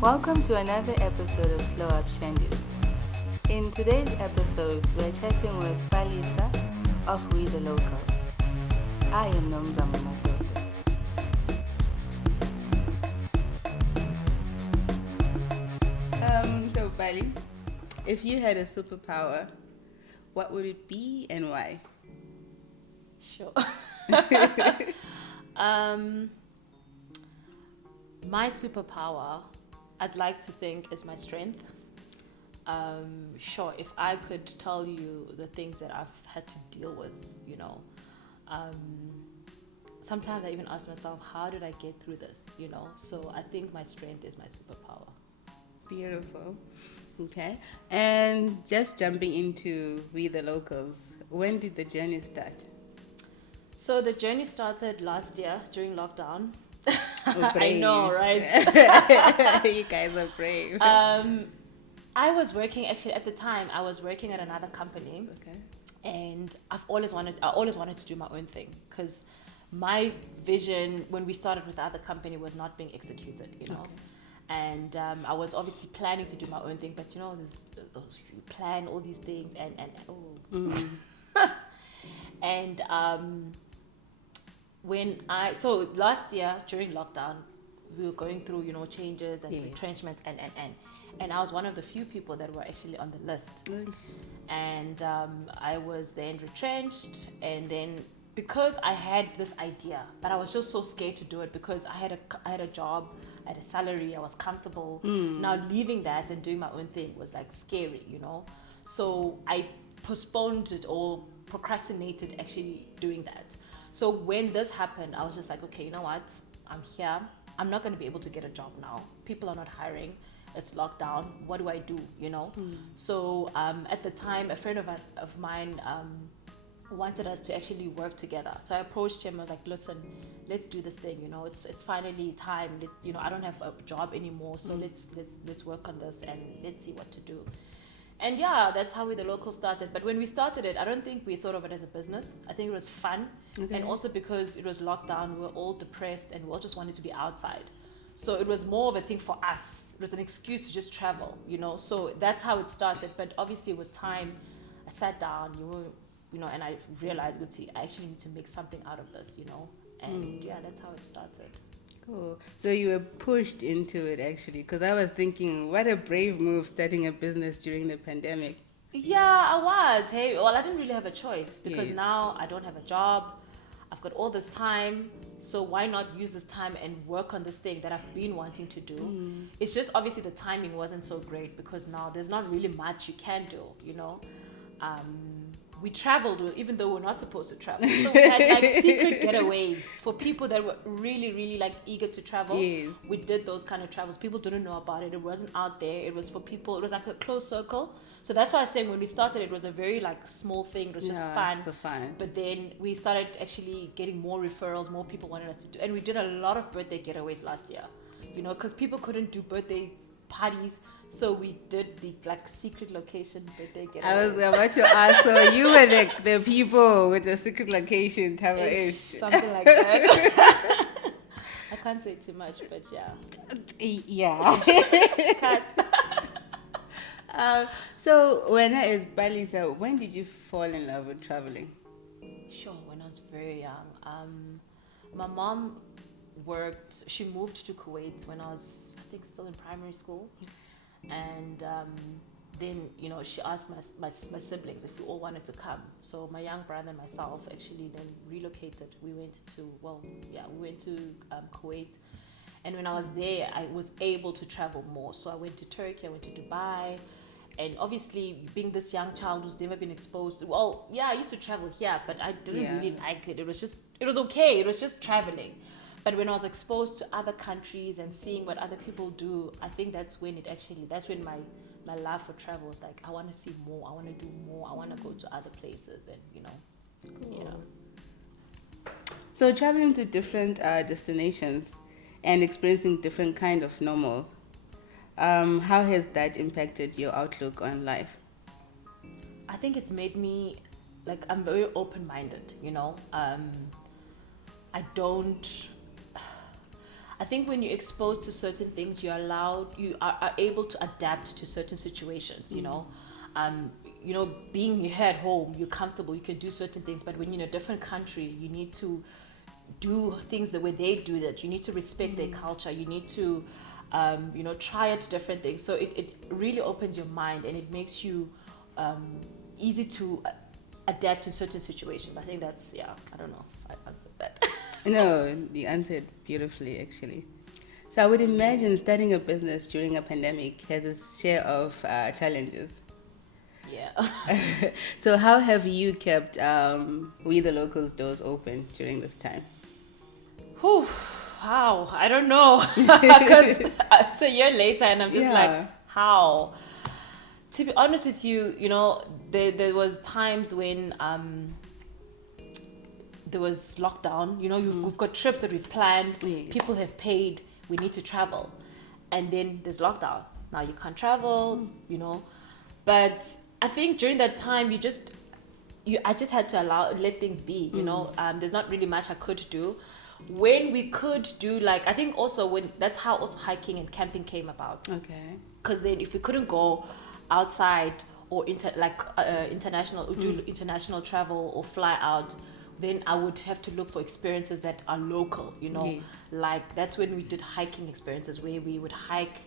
Welcome to another episode of SlowUp Shandis. In today's episode, we're chatting with Palesa of WeTheLocals. I am Nomzamo Madoda. So Pali, if you had a superpower, what would it be and why? Sure. My superpower, I'd like to think, is my strength. Sure, if I could tell you the things that I've had to deal with, sometimes I even ask myself, how did I get through this, So I think my strength is my superpower. Beautiful. Okay. And just jumping into WeTheLocals, when did the journey start? So the journey started last year during lockdown. Oh, I know, right? You guys are brave. I was working, actually at the time, I was working at another company. Okay. And I always wanted to do my own thing, because my vision when we started with the other company was not being executed, Okay. And I was obviously planning to do my own thing, but you plan all these things and so last year during lockdown, we were going through, changes and retrenchments and I was one of the few people that were actually on the list. Nice. And I was then retrenched, and then because I had this idea, but I was just so scared to do it because I had a job, I had a salary, I was comfortable. Now leaving that and doing my own thing was like scary, So I postponed it or procrastinated actually doing that. So when this happened, I was just like, okay, you know what? I'm here. I'm not going to be able to get a job now. People are not hiring. It's locked down. What do I do? So at the time, a friend of mine wanted us to actually work together. So I approached him. I was like, listen, let's do this thing. It's finally time. I don't have a job anymore. So let's work on this and let's see what to do. And yeah, that's how WeTheLocals started. But when we started it, I don't think we thought of it as a business. I think it was fun. Okay. And also because it was lockdown, we were all depressed and we all just wanted to be outside. So it was more of a thing for us. It was an excuse to just travel, So that's how it started. But obviously with time, I sat down, and I realized, I actually need to make something out of this, And yeah, that's how it started. Cool. So you were pushed into it actually, because I was thinking, what a brave move starting a business during the pandemic. Yeah, I was. Hey, well, I didn't really have a choice because now I don't have a job. I've got all this time, so why not use this time and work on this thing that I've been wanting to do? It's just obviously the timing wasn't so great because now there's not really much you can do, We traveled even though we're not supposed to travel. So we had like secret getaways for people that were really, really like eager to travel. Yes. We did those kind of travels. People didn't know about it. It wasn't out there. It was for people. It was like a closed circle. So that's why I was saying when we started, it was a very like small thing. It was just fun. So fun. But then we started actually getting more referrals. More people wanted us to do. And we did a lot of birthday getaways last year, because people couldn't do birthday parties. So we did the like secret location birthday getaway. I was about to ask, so you were the people with the secret location, something like that. I can't say too much, but yeah. Yeah. So when did you fall in love with traveling? Sure, when I was very young. My mom worked. She moved to Kuwait when I was, I think, still in primary school. And then she asked my siblings if we all wanted to come. So my young brother and myself actually then relocated. We went to Kuwait, and when I was there I was able to travel more. So I went to Turkey, I went to Dubai, and obviously being this young child who's never been exposed to, I used to travel here, but I didn't really like it. It was okay, it was just traveling. But when I was exposed to other countries and seeing what other people do, I think that's when my love for travel was like, I want to see more, I want to do more, I want to go to other places and, Cool. So traveling to different destinations and experiencing different kind of normals, how has that impacted your outlook on life? I think it's made me, like, I'm very open-minded, I don't I think when you're exposed to certain things, you are able to adapt to certain situations, you know, being here at home, you're comfortable, you can do certain things, but when you're in a different country, you need to do things the way they do that. You need to respect their culture. You need to, try out different things. So it really opens your mind, and it makes you easy to adapt to certain situations. I think that's, I don't know if I answered that. No, you answered beautifully, actually. So I would imagine starting a business during a pandemic has a share of challenges. Yeah. So how have you kept We the Locals doors open during this time? Whew, wow, I don't know. Because it's a year later and I'm just like, how? To be honest with you, there was times when there was lockdown. We've got trips that we've planned. Yes. People have paid. We need to travel. And then there's lockdown. Now you can't travel, But I think during that time, I just had to let things be, There's not really much I could do. When we could do, I think also that's how also hiking and camping came about. Okay. Because then if we couldn't go outside or international, do international travel or fly out, then I would have to look for experiences that are local, Yes. Like that's when we did hiking experiences where we would hike.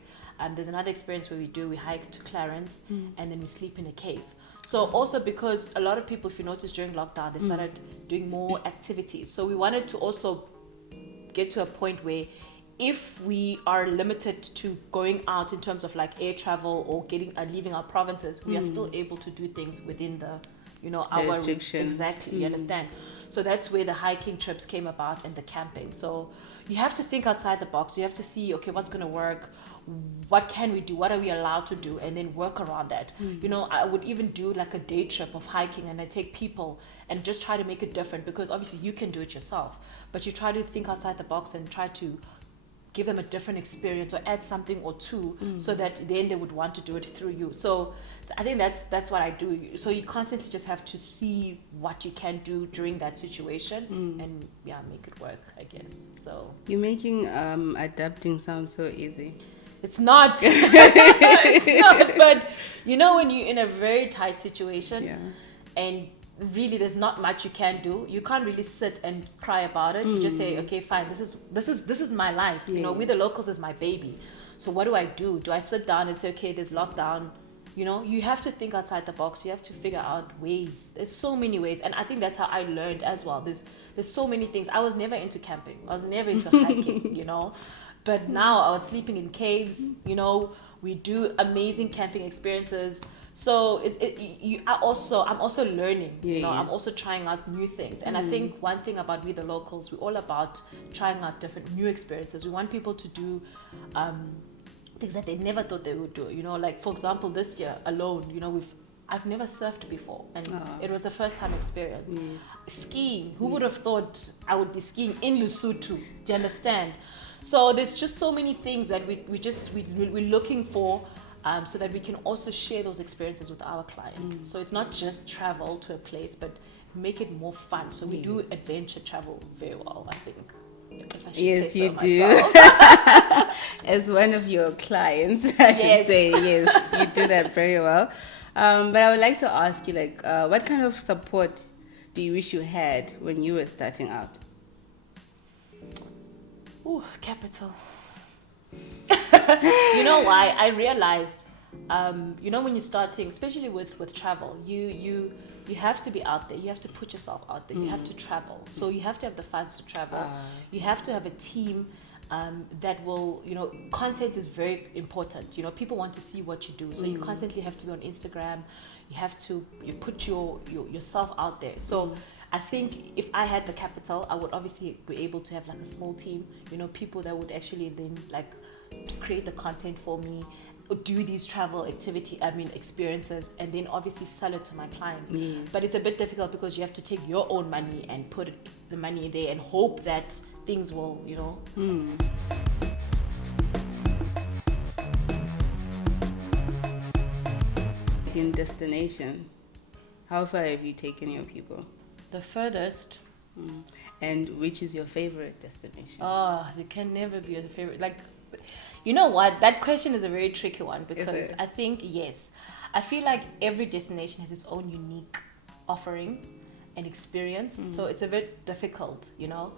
There's another experience where we hike to Clarence and then we sleep in a cave. So also because a lot of people, if you notice during lockdown, they started doing more activities. So we wanted to also get to a point where if we are limited to going out in terms of air travel or leaving our provinces, we are still able to do things within the our restrictions. Exactly, you understand. So that's where the hiking trips came about and the camping. So you have to think outside the box. You have to see, okay, what's going to work? What can we do? What are we allowed to do? And then work around that. I would even do a day trip of hiking, and I take people and just try to make it different, because obviously you can do it yourself, but you try to think outside the box and try to give them a different experience or add something or two so that then they would want to do it through you. So I think that's what I do. So you constantly just have to see what you can do during that situation and make it work, I guess. So you're making adapting sound so easy. It's not. It's not. But when you're in a very tight situation and really there's not much you can do, you can't really sit and cry about it. You just say, okay, fine, this is my life. Yes. We the Locals is my baby. So what do? Do I sit down and say, okay, there's lockdown? You have to think outside the box. You have to figure out ways. There's so many ways, and I think that's how I learned as well. There's so many things. I was never into camping. I was never into hiking. But now I was sleeping in caves. We do amazing camping experiences. So I'm also learning. Yes. I'm also trying out new things. And I think one thing about We the Locals, we're all about trying out different new experiences. We want people to do things that they never thought they would do. For example, this year alone, I've never surfed before, and it was a first time experience. Yes. Skiing, who would have thought I would be skiing in Lesotho? Do you understand? So there's just so many things that we're looking for, so that we can also share those experiences with our clients. So it's not just travel to a place, but make it more fun. So we do adventure travel very well, I think. If I should Yes, say you so do. myself. As one of your clients, I should say, yes, you do that very well. But I would like to ask you, what kind of support do you wish you had when you were starting out? Ooh, capital. You know why? I realized, when you're starting, especially with travel, you have to be out there. You have to put yourself out there. You have to travel. So you have to have the funds to travel. You have to have a team that will, content is very important. People want to see what you do. So you constantly have to be on Instagram. You put yourself out there. So I think if I had the capital, I would obviously be able to have a small team, people that would actually then create the content for me, do these travel experiences, and then obviously sell it to my clients. Yes. But it's a bit difficult because you have to take your own money and put the money there and hope that things will, In destination, how far have you taken your people? The furthest And which is your favorite destination? Oh, there can never be a favorite. Like, you know what? That question is a very tricky one because it? I think, yes, I feel like every destination has its own unique offering and experience. So it's a bit difficult, you know.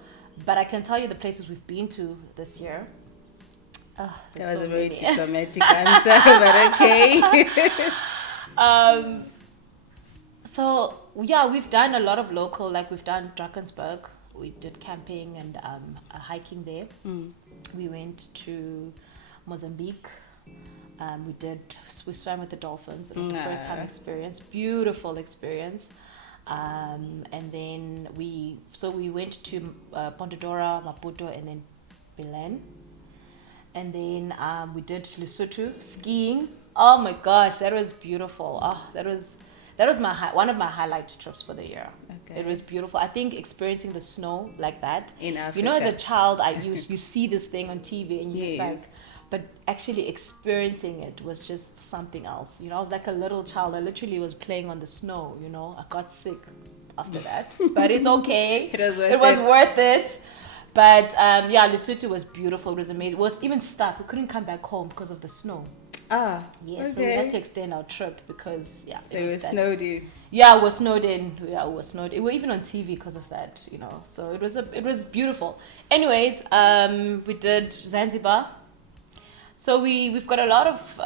But I can tell you the places we've been to this year. Oh, That was so a very many. diplomatic answer, but okay. So yeah, we've done a lot of local, like we've done Drakensberg. We did camping and hiking there. We went to Mozambique. We swam with the dolphins. It was a first time experience, beautiful experience. And then we went to Pontedora, Maputo, and then Belen. And then we did Lesotho skiing. Oh my gosh, that was beautiful. Oh, that was one of my highlight trips for the year. Okay. It was beautiful. I think experiencing the snow like that. In Africa. You know, as a child, you see this thing on TV and you just like, but actually experiencing it was just something else. You know, I was like a little child. I literally was playing on the snow. You know, I got sick after that, but it's okay. It was worth it. But yeah, Lesotho was beautiful. It was amazing. It was even stuck. We couldn't come back home because of the snow. Ah, yes. So we had to extend our trip because So it was snowed in. Yeah, it was snowed in. Yeah, it was snowed in. We were even on TV because of that, you know. So it was beautiful. Anyways, we did Zanzibar. So we've got a lot of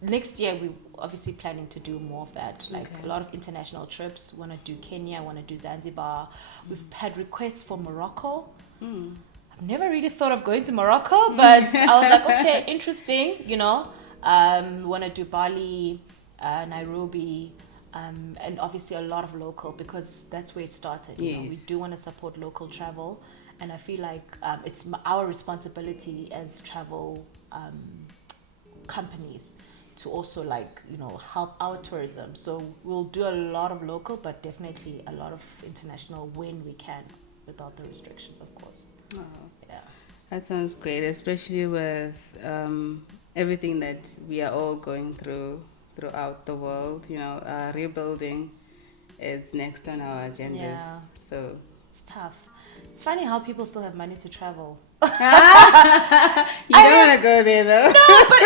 next year. We obviously planning to do more of that, like a lot of international trips. Want to do Kenya, want to do Zanzibar. We've had requests for Morocco. I've never really thought of going to Morocco, but I was like, okay, interesting, you know. Want to do Bali, Nairobi, and obviously a lot of local because that's where it started. You know, we do want to support local travel, and I feel like it's our responsibility as travel companies to also, like, you know, help our tourism. So we'll do a lot of local, but definitely a lot of international when we can, without the restrictions, of course. Oh. Yeah. That sounds great, especially with everything that we are all going throughout the world. You know, rebuilding is next on our agendas. Yeah. So it's tough. It's funny how people still have money to travel. You don't want to go there though. No, but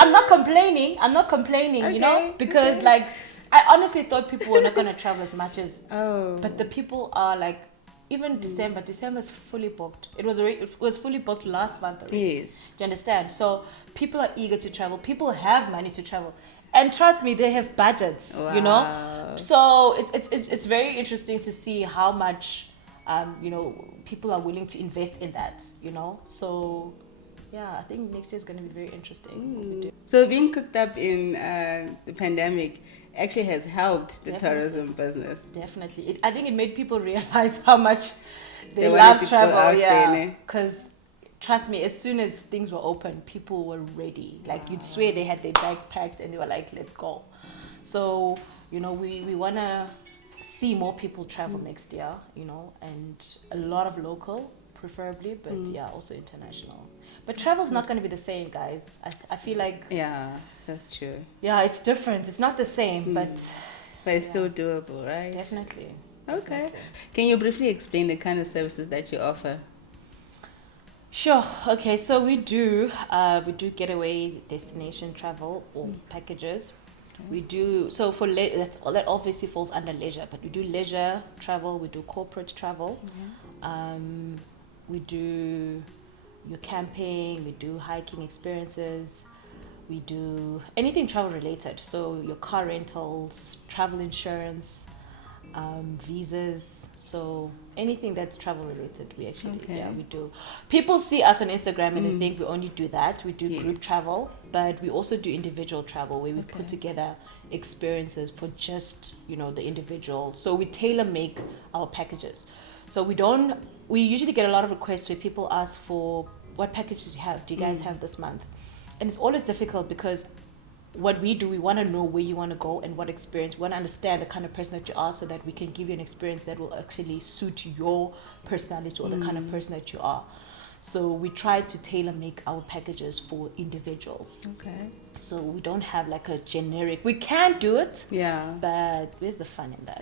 I'm not complaining. I'm not complaining. You know, because like I honestly thought people were not gonna travel as much as. Oh. But the people are like. Even December is fully booked. It was fully booked last month already. Yes. Do you understand? So people are eager to travel. People have money to travel, and trust me, they have budgets. Wow. You know, so it's very interesting to see how much, you know, people are willing to invest in that. You know, so yeah, I think next year is going to be very interesting. So being cooked up in the pandemic actually has helped the tourism business. Definitely. I think it made people realize how much they love love travel. Yeah. Because trust me, as soon as things were open, people were ready. Like you'd swear they had their bags packed and they were like, let's go. So, you know, we want to see more people travel next year, you know, and a lot of local, preferably, but yeah, also international. But travel's not going to be the same, guys. I feel like... Yeah, that's true. Yeah, it's different. It's not the same, but... But it's still doable, right? Definitely. Okay. Definitely. Can you briefly explain the kind of services that you offer? Sure. Okay, so we do getaways, destination travel, or packages. Okay. We do... So for that obviously falls under leisure, but we do leisure travel, we do corporate travel. We do... your camping, we do hiking experiences, we do anything travel related. So your car rentals, travel insurance, visas. So anything that's travel related, we actually we do. People see us on Instagram and they think we only do that. We do group travel, but we also do individual travel where we put together experiences for just, you know, the individual. So we tailor make our packages. So we usually get a lot of requests where people ask for what packages do you guys have this month? And it's always difficult because what we do, we want to know where you want to go and what experience. We want to understand the kind of person that you are so that we can give you an experience that will actually suit your personality or the kind of person that you are. So we try to tailor make our packages for individuals. Okay. So we don't have like a generic, we can do it. Yeah. But where's the fun in that?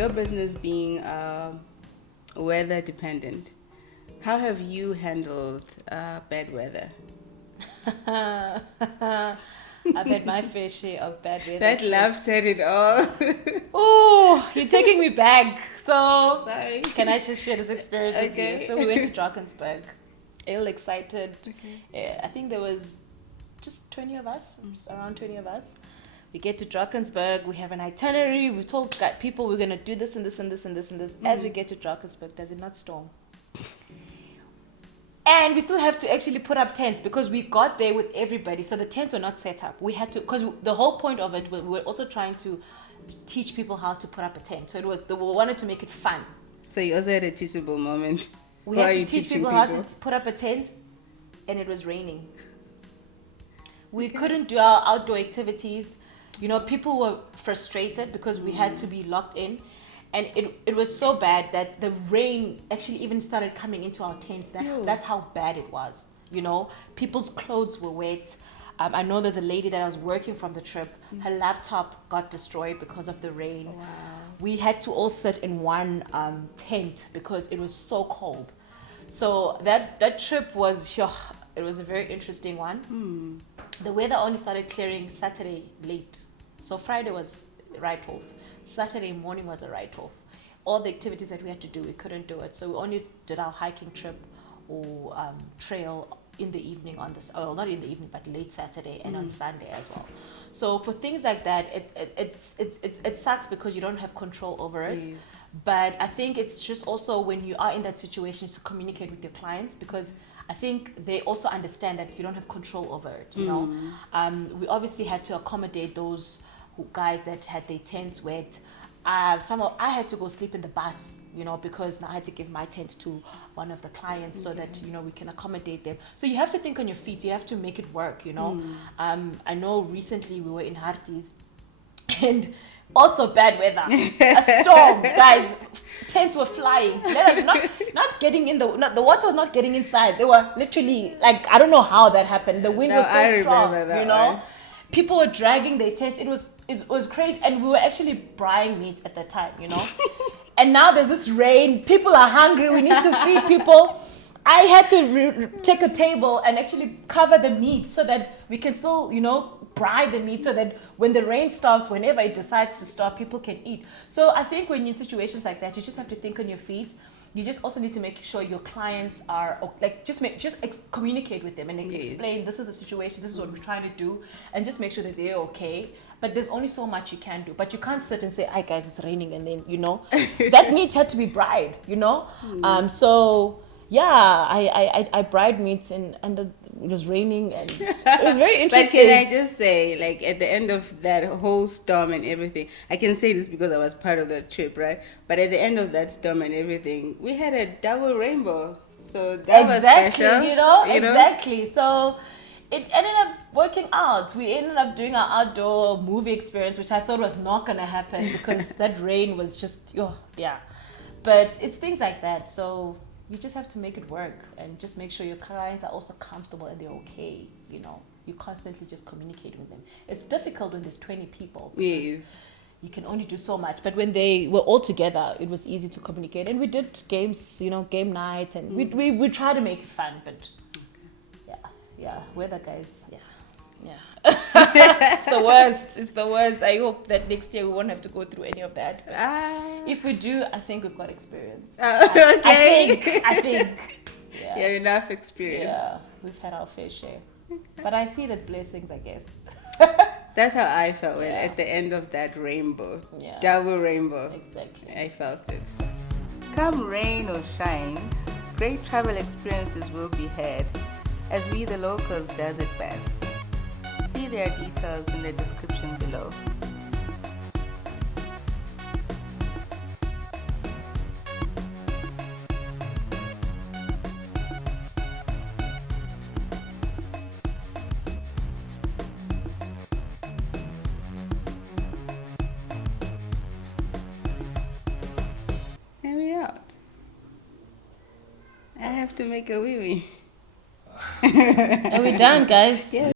your business being weather dependent, how have you handled bad weather? I've had my fair share of bad weather. That laugh said it all. Oh, you're taking me back. So, Sorry. can I just share this experience with Okay. you? So we went to Drakensberg. All excited. Okay. Yeah, I think there was just 20 of us, just around 20 of us. We get to Drakensberg. We have an itinerary. We told people we're going to do this and this and this and this and this. As we get to Drakensberg, does it not storm? And we still have to actually put up tents because we got there with everybody. So the tents were not set up. We had to, because the whole point of it, we were also trying to teach people how to put up a tent. So it was, we wanted to make it fun. So you also had a teachable moment. We had to teach people how to put up a tent, and it was raining. We couldn't do our outdoor activities. You know, people were frustrated because we had to be locked in. And it was so bad that the rain actually even started coming into our tents. That's how bad it was. You know, people's clothes were wet. I know there's a lady that I was working from the trip. Her laptop got destroyed because of the rain. Wow. We had to all sit in one tent because it was so cold. So that trip was, it was a very interesting one. The weather only started clearing Saturday late. So Friday was right off. Saturday morning was a write-off. All the activities that we had to do, we couldn't do it. So we only did our hiking trip or trail in the evening on this, well, not in the evening, but late Saturday and on Sunday as well. So for things like that, it sucks because you don't have control over it. Yes. But I think it's just also when you are in that situation to communicate with your clients, because I think they also understand that you don't have control over it. You know, we obviously had to accommodate those guys that had their tents wet. I had to go sleep in the bus, you know, because I had to give my tent to one of the clients so that, you know, we can accommodate them. So you have to think on your feet. You have to make it work, you know. I know recently we were in Harties and also bad weather, a storm, guys. Tents were flying, not getting in the water was not getting inside. They were literally like, I don't know how that happened. The wind was so strong, you know. One. People were dragging their tents. It was crazy, and we were actually frying meat at that time, you know. And now there's this rain. People are hungry. We need to feed people. I had to take a table and actually cover the meat so that we can still, you know, fry the meat so that when the rain stops, whenever it decides to stop, people can eat. So I think when you're in situations like that, you just have to think on your feet. You just also need to make sure your clients are like, communicate with them and explain this is a situation, this is what we're trying to do, and just make sure that they're okay. But there's only so much you can do. But you can't sit and say, "Hi guys, it's raining," and then, you know, that meat had to be bride, you know. So yeah, I bride meats and it was raining and it was very interesting. But can I just say, like, at the end of that whole storm and everything, I can say this because I was part of that trip, right? But at the end of that storm and everything, we had a double rainbow. So that was special. You know? Exactly. So it ended up working out. We ended up doing our outdoor movie experience, which I thought was not going to happen because that rain was just, But it's things like that. So you just have to make it work and just make sure your clients are also comfortable and they're okay. You know, you constantly just communicate with them. It's difficult when there's 20 people. Yes. You can only do so much. But when they were all together, it was easy to communicate. And we did games, you know, game night, and we try to make it fun. But weather guys, it's the worst. It's the worst. I hope that next year we won't have to go through any of that. If we do, I think we've got experience. Okay. I think. Yeah. You have enough experience. Yeah, we've had our fair share. But I see it as blessings, I guess. That's how I felt when at the end of that rainbow, double rainbow. Exactly. I felt it. Come rain or shine, great travel experiences will be had as We The Locals does it best. See their details in the description below. And we out. I have to make a wee-wee. And we're done, guys. Yeah.